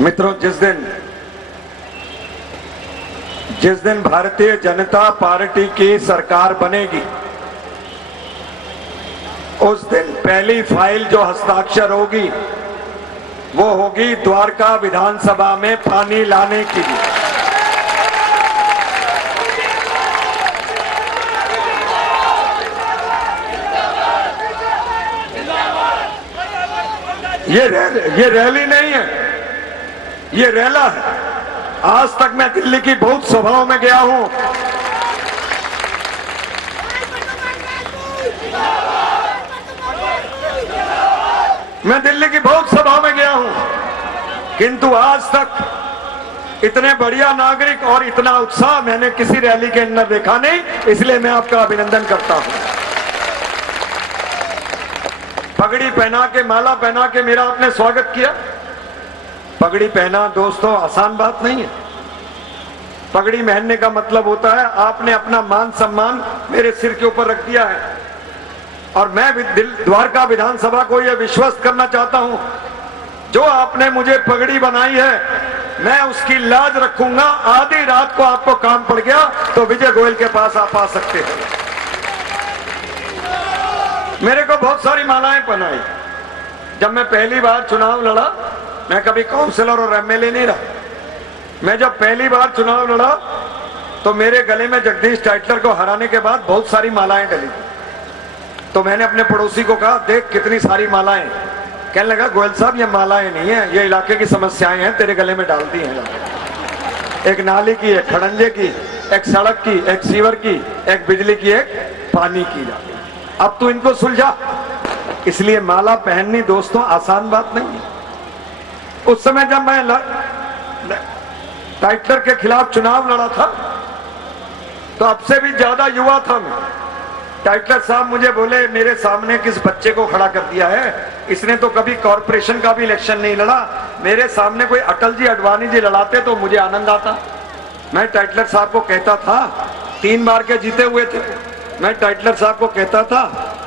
मित्रों, जिस दिन भारतीय जनता पार्टी की सरकार बनेगी, उस दिन पहली फाइल जो हस्ताक्षर होगी वो होगी द्वारका विधानसभा में पानी लाने की। ये रैली नहीं है, ये रैला है। आज तक मैं दिल्ली की बहुत सभाओं में गया हूं, मैं दिल्ली की बहुत सभाओं में गया हूं, किंतु आज तक इतने बढ़िया नागरिक और इतना उत्साह मैंने किसी रैली के अंदर देखा नहीं। इसलिए मैं आपका अभिनंदन करता हूं। पगड़ी पहना के, माला पहना के मेरा आपने स्वागत किया। पगड़ी पहना दोस्तों आसान बात नहीं है। पगड़ी पहनने का मतलब होता है आपने अपना मान सम्मान मेरे सिर के ऊपर रख दिया है, और मैं द्वारका विधानसभा को यह विश्वस्त करना चाहता हूं, जो आपने मुझे पगड़ी बनाई है मैं उसकी लाज रखूंगा। आधी रात को आपको काम पड़ गया तो विजय गोयल के पास आप आ सकते हैं। मेरे को बहुत सारी मालाएं पहनाई। जब मैं पहली बार चुनाव लड़ा, मैं कभी काउंसिलर और एमएलए नहीं रहा। मैं जब पहली बार चुनाव लड़ा तो मेरे गले में जगदीश टाइटलर को हराने के बाद बहुत सारी मालाएं डली। तो मैंने अपने पड़ोसी को कहा, देख कितनी सारी मालाएं। कहने लगा, गोयल साहब ये मालाएं नहीं है, ये इलाके की समस्याएं हैं, तेरे गले में डाल दी हैं। एक नाली की, एक खड़ंजे की, एक सड़क की, एक सीवर की, एक बिजली की, एक पानी की। अब तू इनको सुलझा। इसलिए माला पहननी दोस्तों आसान बात नहीं है। उस समय जब मैं टाइटलर के खिलाफ चुनाव लड़ा था तो अब से भी ज्यादा युवा था मैं। टाइटलर साहब मुझे बोले, मेरे सामने किस बच्चे को खड़ा कर दिया है, इसने तो कभी कॉर्पोरेशन का भी इलेक्शन नहीं लड़ा। मेरे सामने कोई अटल जी, अडवाणी जी लड़ाते तो मुझे आनंद आता। मैं टाइटलर साहब को कहता था, 3 बार के जीते हुए थे, मैं टाइटलर साहब को कहता था,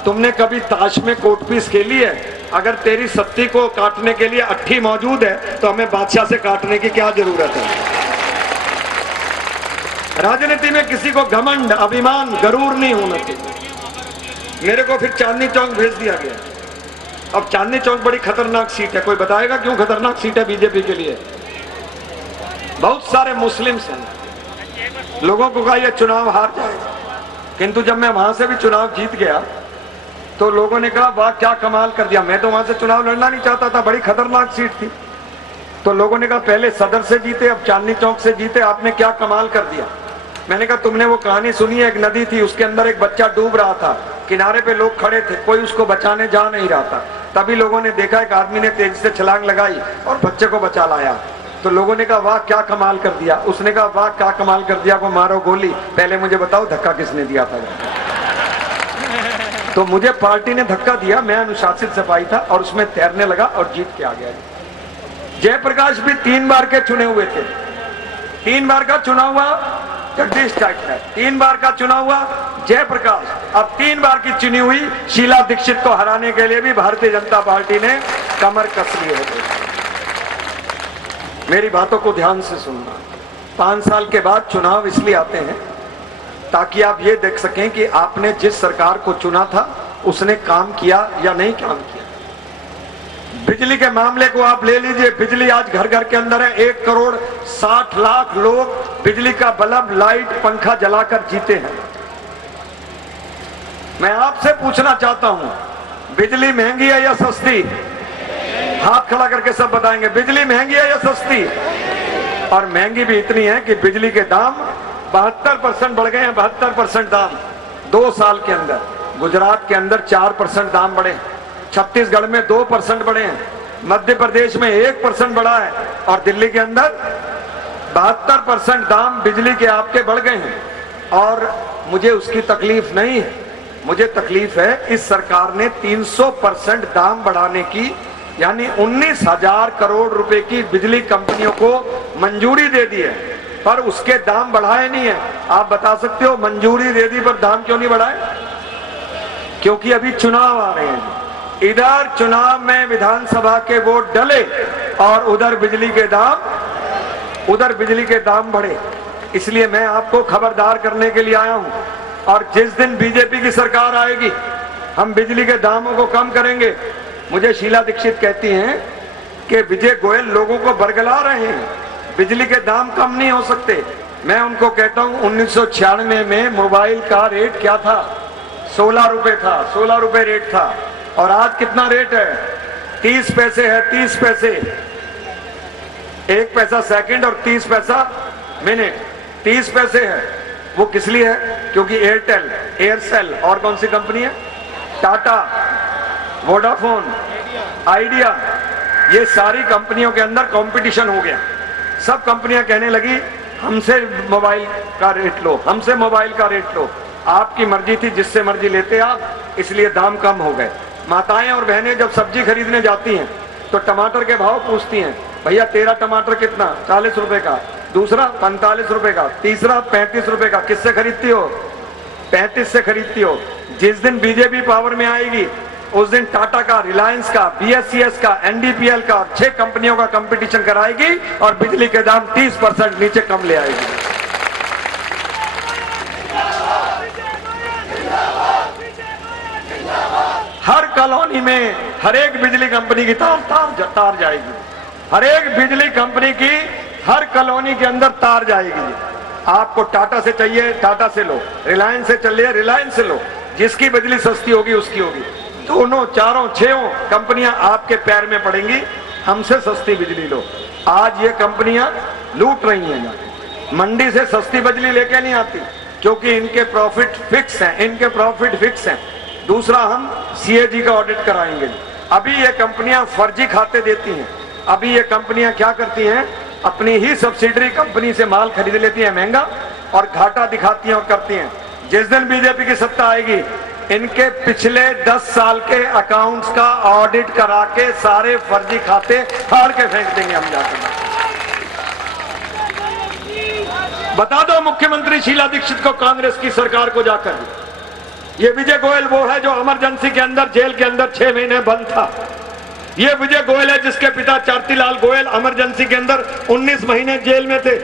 तुमने कभी ताश में कोट पीस खेली है? अगर तेरी सत्ती को काटने के लिए अट्ठी मौजूद है तो हमें बादशाह से काटने की क्या जरूरत है? राजनीति में किसी को घमंड, अभिमान, गरूर नहीं होना चाहिए। मेरे को फिर चांदनी चौक भेज दिया गया। अब चांदनी चौक बड़ी खतरनाक सीट है। कोई बताएगा क्यों खतरनाक सीट है बीजेपी के लिए? बहुत सारे मुस्लिम्स हैं। लोगों को कहा यह चुनाव हार जाएगा, किंतु जब मैं वहां से भी चुनाव जीत गया तो लोगों ने कहा, वाह क्या कमाल कर दिया। मैं तो वहां से चुनाव लड़ना नहीं चाहता था, बड़ी खतरनाक सीट थी। तो लोगों ने कहा, पहले सदर से जीते, अब चांदनी चौक से जीते, आपने क्या कमाल कर दिया। मैंने कहा, तुमने वो कहानी सुनी है, एक नदी थी, उसके अंदर एक बच्चा डूब रहा था, किनारे पे लोग खड़े थे, कोई उसको बचाने जा नहीं रहा था। तभी लोगों ने देखा एक आदमी ने तेजी से छलांग लगाई और बच्चे को बचा लाया। तो लोगों ने कहा, वाह क्या कमाल कर दिया। उसने कहा, वाह क्या कमाल कर दिया, वो मारो गोली। पहले मुझे बताओ धक्का किसने दिया था? तो मुझे पार्टी ने धक्का दिया, मैं अनुशासित सिपाही था और उसमें तैरने लगा और जीत के आ गया। जयप्रकाश भी 3 बार के चुने हुए थे। 3 बार का चुनाव हुआ जगदीश टाइटलर, 3 बार का चुनाव हुआ जयप्रकाश, अब 3 बार की चुनी हुई शीला दीक्षित को हराने के लिए भी भारतीय जनता पार्टी ने कमर कस ली है। मेरी बातों को ध्यान से सुनना। 5 साल के बाद चुनाव इसलिए आते हैं ताकि आप ये देख सकें कि आपने जिस सरकार को चुना था उसने काम किया या नहीं काम किया। बिजली के मामले को आप ले लीजिए। बिजली आज घर घर के अंदर है। 1 करोड़ 60 लाख लोग बिजली का बल्ब, लाइट, पंखा जलाकर जीते हैं। मैं आपसे पूछना चाहता हूं, बिजली महंगी है या सस्ती? हाथ खड़ा करके सब बताएंगे, बिजली महंगी है या सस्ती? और महंगी भी इतनी है कि बिजली के दाम 72% बढ़ गए हैं। 72% दाम 2 साल के अंदर। गुजरात के अंदर 4% दाम बढ़े, छत्तीसगढ़ में 2% बढ़े हैं, मध्य प्रदेश में 1% बढ़ा है, और दिल्ली के अंदर 72% दाम बिजली के आपके बढ़ गए हैं। और मुझे उसकी तकलीफ नहीं है, मुझे तकलीफ है इस सरकार ने 300% दाम बढ़ाने की, यानी 19,000 करोड़ रुपए की बिजली कंपनियों को मंजूरी दे दी है, पर उसके दाम बढ़ाए नहीं है। आप बता सकते हो मंजूरी दे दी पर दाम क्यों नहीं बढ़ाए? क्योंकि अभी चुनाव आ रहे हैं। इधर चुनाव में विधानसभा के वोट डले और उधर बिजली के दाम बढ़े। इसलिए मैं आपको खबरदार करने के लिए आया हूं। और जिस दिन बीजेपी की सरकार आएगी, हम बिजली के दामों को कम करेंगे। मुझे शीला दीक्षित कहती हैं कि विजय गोयल लोगों को बरगला रहे हैं, बिजली के दाम कम नहीं हो सकते। मैं उनको कहता हूं 1996 में मोबाइल का रेट क्या था? 16 रुपए था, 16 रुपए रेट था। और आज कितना रेट है? 30 पैसे है, 30 पैसे, 1 पैसा सेकंड और 30 पैसा मिनट, 30 पैसे है। वो किस लिए है? क्योंकि एयरटेल, एयरसेल और कौन सी कंपनी है? टाटा, वोडाफोन, आइडिया, ये सारी कंपनियों के अंदर कंपटीशन हो गया। सब कंपनियां कहने लगी हमसे मोबाइल का रेट लो, हमसे मोबाइल का रेट लो। आपकी मर्जी थी, जिससे मर्जी लेते आप, इसलिए दाम कम हो गए। माताएं और बहनें जब सब्जी खरीदने जाती हैं तो टमाटर के भाव पूछती हैं, भैया तेरा टमाटर कितना? 40 रुपए का, दूसरा 45 रुपए का, तीसरा 35 रुपए का। किससे खरीदती हो? 35 से खरीदती हो। जिस दिन बीजेपी पावर में आएगी उस दिन टाटा का, रिलायंस का, बीएससीएस का, एनडीपीएल का 6 कंपनियों का कंपटीशन कराएगी और बिजली के दाम 30% नीचे कम ले आएगी। हर कॉलोनी में हर एक बिजली कंपनी की तार जाएगी। हर एक बिजली कंपनी की हर कॉलोनी के अंदर तार जाएगी। आपको टाटा से चाहिए, टाटा से लो, रिलायंस से चाहिए, रिलायंस से लो। जिसकी बिजली सस्ती होगी उसकी होगी। दोनों, चारों, 6 कंपनियां आपके पैर में पड़ेंगी, हमसे सस्ती बिजली लो। आज ये कंपनियां लूट रही हैं। मंडी से सस्ती बिजली लेके नहीं आती क्योंकि इनके प्रॉफिट फिक्स हैं, इनके प्रॉफिट फिक्स हैं। दूसरा, हम सीएजी का ऑडिट कराएंगे। अभी ये कंपनियां फर्जी खाते देती हैं। अभी ये कंपनियां क्या करती हैं? अपनी ही सब्सिडरी कंपनी से माल खरीद लेती हैं महंगा और घाटा दिखाती हैं और करती हैं। जिस दिन बीजेपी की सत्ता आएगी, इनके पिछले 10 साल के अकाउंट्स का ऑडिट करा के सारे फर्जी खाते फाड़ के फेंक देंगे हम जाकर। बता दो मुख्यमंत्री शीला दीक्षित को, कांग्रेस की सरकार को जाकर, ये विजय गोयल वो है जो इमरजेंसी के अंदर, जेल के अंदर 6 महीने बंद था। ये विजय गोयल है जिसके पिता चारतीलाल गोयल इमरजेंसी के अंदर 19 महीने जेल में थे।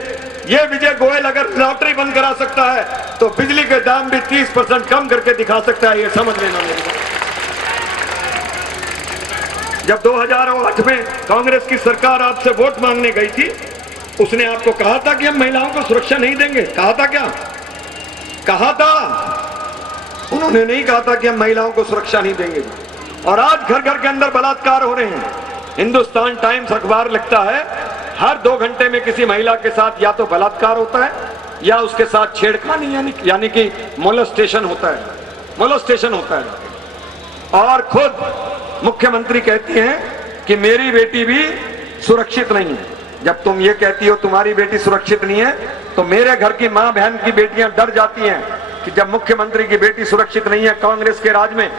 ये विजय गोयल अगर लॉटरी बंद करा सकता है तो बिजली के दाम भी 30% कम करके दिखा सकता है। ये समझ लेना मेरी बात। जब 2008 में कांग्रेस की सरकार आपसे वोट मांगने गई थी, उसने आपको कहा था कि हम महिलाओं को सुरक्षा नहीं देंगे। कहा था क्या? कहा था? उन्होंने नहीं कहा था कि हम महिलाओं को सुरक्षा नहीं देंगे। और आज घर घर के अंदर बलात्कार हो रहे हैं। हिंदुस्तान टाइम्स अखबार लिखता है हर 2 घंटे में किसी महिला के साथ या तो बलात्कार होता है या उसके साथ छेड़खानी यानी कि मोलेस्टेशन होता है, मोलेस्टेशन होता है। और खुद मुख्यमंत्री कहती हैं कि मेरी बेटी भी सुरक्षित नहीं है। जब तुम ये कहती हो तुम्हारी बेटी सुरक्षित नहीं है, तो मेरे घर की मां बहन की बेटियां डर जाती हैं कि जब मुख्यमंत्री की बेटी सुरक्षित नहीं है कांग्रेस के राज में,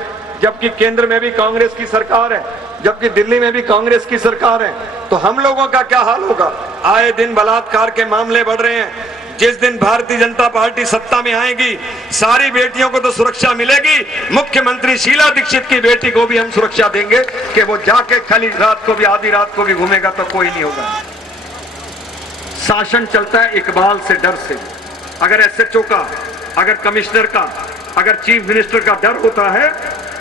जबकि केंद्र में भी कांग्रेस की सरकार है, जबकि दिल्ली में भी कांग्रेस की सरकार है, तो हम लोगों का क्या हाल होगा? आए दिन बलात्कार के मामले बढ़ रहे हैं। जिस दिन भारतीय जनता पार्टी सत्ता में आएगी, सारी बेटियों को तो सुरक्षा मिलेगी, मुख्यमंत्री शीला दीक्षित की बेटी को भी हम सुरक्षा देंगे कि वो जाके खाली रात को भी, आधी रात को भी घूमेगा तो कोई नहीं होगा। शासन चलता है इकबाल से, डर से। अगर एसएचओ का, अगर कमिश्नर का, अगर चीफ मिनिस्टर का डर होता है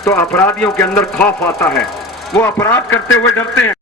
तो अपराधियों के अंदर खौफ आता है। वो अपराध करते हुए डरते हैं।